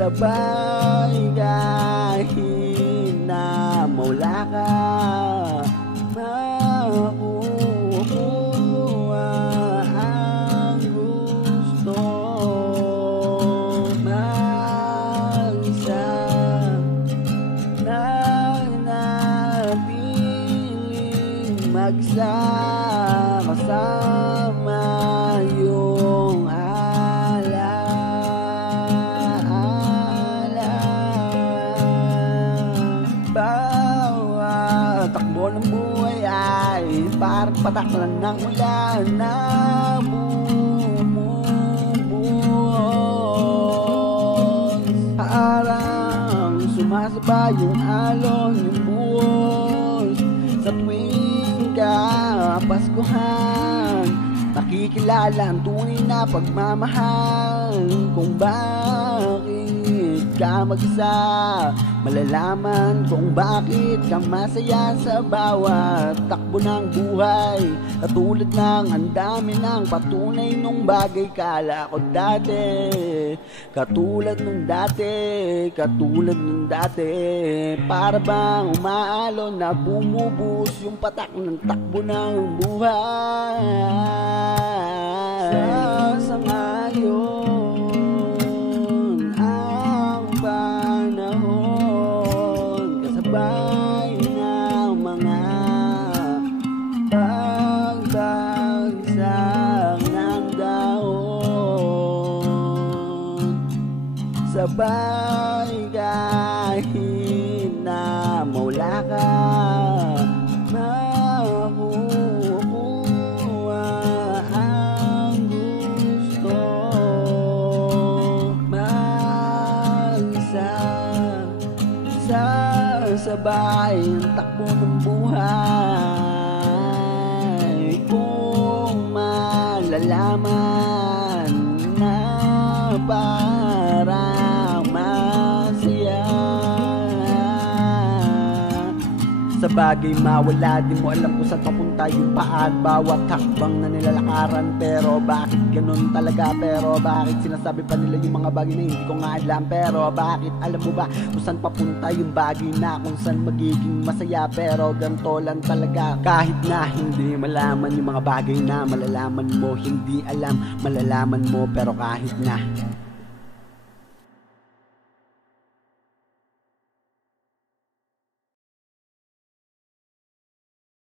Sabay kahit na mawala ka, makukuha ang gusto. Mag-isa nanatiling magsama-sama yung bawat takbo ng buhay ay parang patak lang ng ulan na bumubuhos. Parang sumasabay yung alon, yung buhos sa tuwing kapaskuhan. Nakikilala ang tunay na pagmamahal, kung bakit ka mag-isa. Malalaman kung bakit ka masaya sa bawat takbo ng buhay. Katulad ng ang dami ng patunay nung bagay kala ko dati. Katulad nung dati, para bang umaalon na bumubuhos yung patak ng takbo ng buhay. Sa ngayon ang panahon, kasabay ng mga pagbagsak ng dahon. Sabay kahit na mawala ka, makukuha ang gusto. Mag-isa sasabay ang takbo ng buhay, kung malalaman na parang masaya. Sa bagay mawala, di mo alam kung saan papunta yung paan bawat hakbang na nilalakaran. Pero bakit ganun talaga? Pero bakit sinasabi pa nila yung mga bagay na hindi ko nga alam? Pero bakit alam mo ba kung saan papunta yung bagay na kung saan magiging masaya? Pero ganito lang talaga, kahit na hindi malaman yung mga bagay na malalaman mo. Hindi alam, malalaman mo. Pero kahit na